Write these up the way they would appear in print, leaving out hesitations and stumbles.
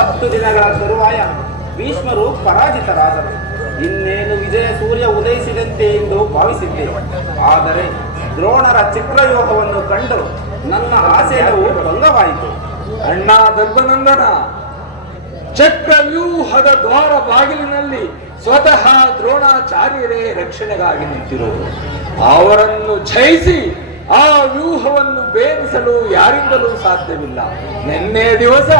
10 ದಿನಗಳ ತರುವಾಯ ಭೀಷ್ಮರು ಪರಾಜಿತರಾದರು. ಇನ್ನೇನು ವಿಜಯ ಸೂರ್ಯ ಉದಯಿಸಿದಂತೆ ಎಂದು ಭಾವಿಸಿದ್ದೇವೆ. ಆದರೆ ದ್ರೋಣರ ಚಕ್ರವ್ಯೂಹವನ್ನು ಕಂಡು ನನ್ನ ಆಸೆಯವು ಭಂಗವಾಯಿತು. ಅಣ್ಣ ಧರ್ಮನಂದನ, ಚಕ್ರವ್ಯೂಹದ ದ್ವಾರ ಬಾಗಿಲಿನಲ್ಲಿ ಸ್ವತಃ ದ್ರೋಣಾಚಾರ್ಯರೇ ರಕ್ಷಣೆಗಾಗಿ ನಿಂತಿರುವರು. ಅವರನ್ನು ಜಯಿಸಿ ಆ ವ್ಯೂಹವನ್ನು ಭೇದಿಸಲು ಯಾರಿಂದಲೂ ಸಾಧ್ಯವಿಲ್ಲ. ನಿನ್ನೆ ದಿವಸ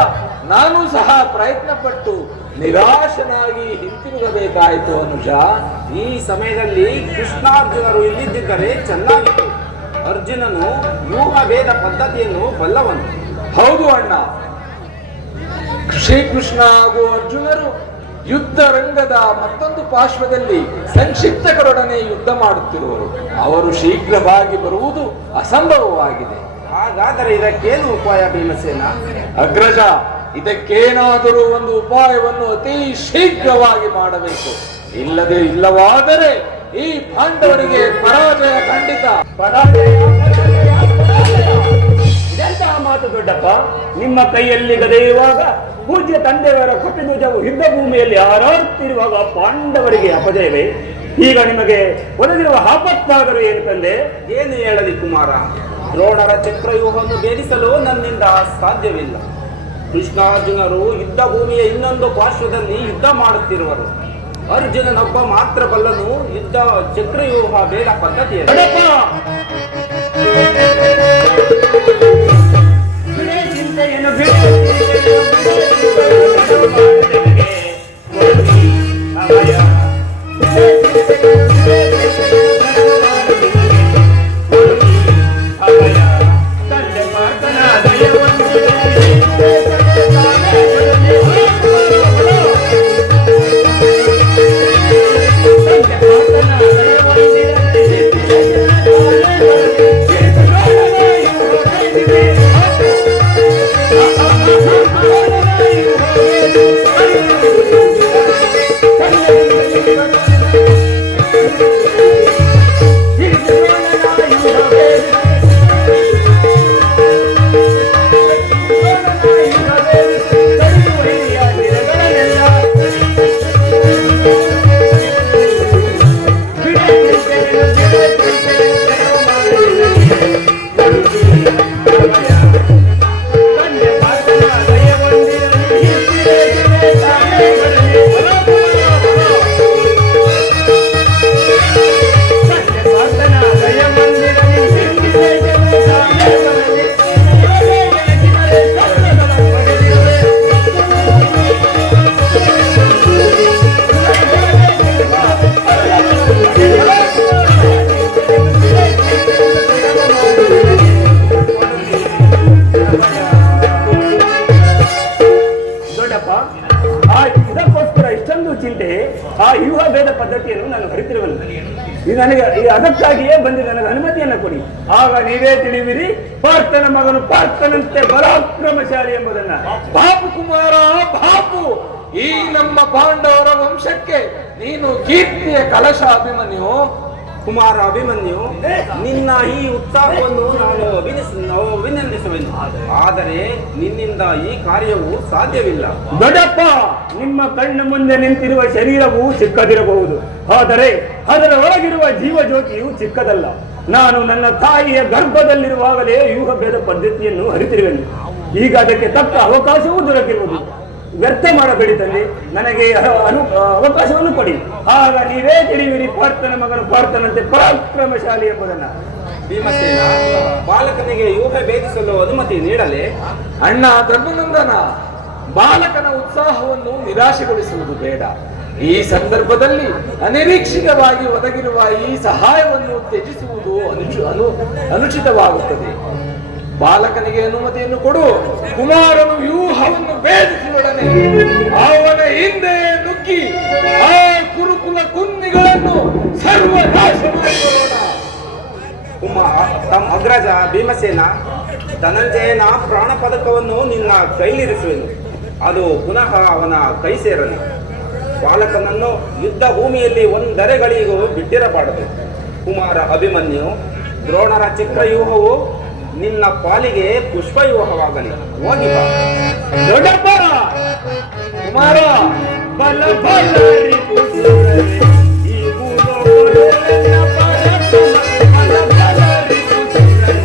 ನಾನು ಸಹ ಪ್ರಯತ್ನ ಪಟ್ಟು ನಿರಾಶನಾಗಿ ಹಿಂತಿರುಗಬೇಕಾಯಿತು. ಅನುಜ, ಈ ಸಮಯದಲ್ಲಿ ಕೃಷ್ಣಾರ್ಜುನರು ಇಲ್ಲಿದ್ದರೆ ಚೆನ್ನಾಗಿತ್ತು. ಅರ್ಜುನನು ವ್ಯೂಹ ಭೇದ ಪದ್ಧತಿಯನ್ನು ಬಲ್ಲವನು. ಹೌದು ಅಣ್ಣ, ಶ್ರೀಕೃಷ್ಣ ಹಾಗೂ ಅರ್ಜುನರು ಯುದ್ಧ ರಂಗದ ಮತ್ತೊಂದು ಪಾರ್ಶ್ವದಲ್ಲಿ ಸಂಕ್ಷಿಪ್ತಕರೊಡನೆ ಯುದ್ಧ ಮಾಡುತ್ತಿರುವರು. ಅವರು ಶೀಘ್ರವಾಗಿ ಬರುವುದು ಅಸಂಭವವಾಗಿದೆ. ಹಾಗಾದರೆ ಇದಕ್ಕೇನು ಉಪಾಯ ಭೀಮಸೇನ? ಅಗ್ರಜ, ಇದಕ್ಕೇನಾದರೂ ಒಂದು ಉಪಾಯವನ್ನು ಅತಿ ಶೀಘ್ರವಾಗಿ ಮಾಡಬೇಕು. ಇಲ್ಲವಾದರೆ ಈ ಪಾಂಡವರಿಗೆ ಪರಾಜಯ ಖಂಡಿತ. ಇದೆಂತಹ ಮಾತು ದೊಡ್ಡಪ್ಪ? ನಿಮ್ಮ ಕೈಯಲ್ಲಿ ಗದೆಯುವಾಗ ಪೂಜ್ಯ ತಂದೆಯವರ ಕಪಿಧ್ವಜವು ಯುದ್ಧ ಭೂಮಿಯಲ್ಲಿ ಹಾರಾಡುತ್ತಿರುವಾಗ ಪಾಂಡವರಿಗೆ ಅಪಜಯವೇ? ಈಗ ನಿಮಗೆ ಒದಗಿರುವ ಆಪತ್ತಾದರೂ ಏನು ತಂದೆ? ಏನು ಹೇಳಲಿ ಕುಮಾರ, ದ್ರೋಣರ ಚಕ್ರವ್ಯೂಹವನ್ನು ಭೇದಿಸಲು ನನ್ನಿಂದ ಸಾಧ್ಯವಿಲ್ಲ. ಕೃಷ್ಣಾರ್ಜುನರು ಯುದ್ಧ ಭೂಮಿಯ ಇನ್ನೊಂದು ಪಾರ್ಶ್ವದಲ್ಲಿ ಯುದ್ಧ ಮಾಡುತ್ತಿರುವರು. ಅರ್ಜುನನೊಬ್ಬ ಮಾತ್ರ ಬಲ್ಲನು ಯುದ್ಧ ಚಕ್ರವ್ಯೂಹ ಭೇದ ಪದ್ಧತಿಯಲ್ಲಿ. ಇದಕ್ಕೋಸ್ಕರ ಇಷ್ಟೊಂದು ಚಿಂತೆ. ಆ ವ್ಯೂಹ ಭೇದ ಪದ್ಧತಿಯನ್ನು ನಾನು ಅರಿತಿರುವಲ್ಲ. ನನಗೆ ಅದಕ್ಕಾಗಿಯೇ ಬಂದು ನನಗೆ ಅನುಮತಿಯನ್ನು ಕೊಡಿ. ಆಗ ನೀವೇ ತಿಳಿವಿರಿ, ಪಾರ್ಥನ ಮಗನು ಪಾರ್ಥನಂತೆ ಪರಾಕ್ರಮಶಾಲಿ ಎಂಬುದನ್ನ. ಬಾಪು ಕುಮಾರ, ಬಾಪು, ಈ ನಮ್ಮ ಪಾಂಡವರ ವಂಶಕ್ಕೆ ನೀನು ಕೀರ್ತಿಯ ಕಲಶ ಅಭಿಮನ್ಯು. ಕುಮಾರ ಅಭಿಮನ್ಯು, ನಿನ್ನ ಈ ಉತ್ಸಾಹವನ್ನು ನಾನು ಅಭಿನಂದಿಸುವೆನು. ಆದರೆ ನಿನ್ನಿಂದ ಈ ಕಾರ್ಯವು ಸಾಧ್ಯವಿಲ್ಲ. ದೊಡ್ಡಪ್ಪ, ನಿಮ್ಮ ಕಣ್ಣು ಮುಂದೆ ನಿಂತಿರುವ ಶರೀರವು ಚಿಕ್ಕದಿರಬಹುದು, ಆದರೆ ಅದರ ಒಳಗಿರುವ ಜೀವ ಜ್ಯೋತಿಯು ಚಿಕ್ಕದಲ್ಲ. ನಾನು ನನ್ನ ತಾಯಿಯ ಗರ್ಭದಲ್ಲಿರುವಾಗಲೇ ವ್ಯೂಹ ಭೇದ ಪದ್ಧತಿಯನ್ನು ಅರಿತಿರುವೆನು. ಈಗ ಅದಕ್ಕೆ ತಕ್ಕ ಅವಕಾಶವೂ ದೊರಕಿರುವುದು. ವ್ಯರ್ಥ ಮಾಡಬೇಡಿ ತಂದೆ, ನನಗೆ ಅವಕಾಶವನ್ನು ಕೊಡಿ. ಆಗ ನೀವೇ ತಿಳಿವಿರಿ, ಪಾರ್ಥನ ಮಗನು ಪಾರ್ಥನಂತೆ ಪರಾಕ್ರಮಶಾಲಿ ಎಂಬುದನ್ನ. ಭೀಮಸೇನ, ಬಾಲಕನಿಗೆ ವ್ಯೂಹ ಭೇದಿಸಲು ಅನುಮತಿ ನೀಡಲೇ? ಅಣ್ಣ ಧರ್ಮನಂದನ, ಬಾಲಕನ ಉತ್ಸಾಹವನ್ನು ನಿರಾಶೆಗೊಳಿಸುವುದು ಬೇಡ. ಈ ಸಂದರ್ಭದಲ್ಲಿ ಅನಿರೀಕ್ಷಿತವಾಗಿ ಒದಗಿರುವ ಈ ಸಹಾಯವನ್ನು ತ್ಯಜಿಸುವುದು ಅನುಚಿತವಾಗುತ್ತದೆ. ಬಾಲಕನಿಗೆ ಅನುಮತಿಯನ್ನು ಕೊಡು. ಕುಮಾರನು ವ್ಯೂಹವನ್ನು ಭೇದಿಸಿದೊಡನೆ ಅವನ ಹಿಂದೆ ನುಗ್ಗಿ ಆ ಕುರುಕುಲ ಕುನ್ನಿಗಳನ್ನು ಸರ್ವನಾಶ ಮಾಡಿಕೊಳ್ಳೋಣ. ತಮ್ಮ ಅಗ್ರಜ ಭೀಮಸೇನ, ಧನಂಜಯನ ಪ್ರಾಣ ಪದಕವನ್ನು ನಿನ್ನ ಕೈಲಿರಿಸುವೆನು. ಅದು ಪುನಃ ಅವನ ಕೈ ಸೇರಲಿ. ಬಾಲಕನನ್ನು ಯುದ್ಧ ಭೂಮಿಯಲ್ಲಿ ಒಂದರೆಗಳಿಗೂ ಬಿಟ್ಟಿರಬಾರದು. ಕುಮಾರ ಅಭಿಮನ್ಯು, ದ್ರೋಣರ ಚಕ್ರವ್ಯೂಹವು ನಿನ್ನ ಪಾಲಿಗೆ ಪುಷ್ಪವ್ಯೂಹವಾಗಲಿ. ಹೋಗಿ ಬಾ. ದೊಡ್ಡಪ್ಪ, ಬಳ್ಳಾರಿ ಪುತ್ರರೇ, ಈ ಭೂಲೋಕದೊಳೆನ್ನ ಪರಕಮಲ ಬಳ್ಳಾರಿ ಪುತ್ರರೇ.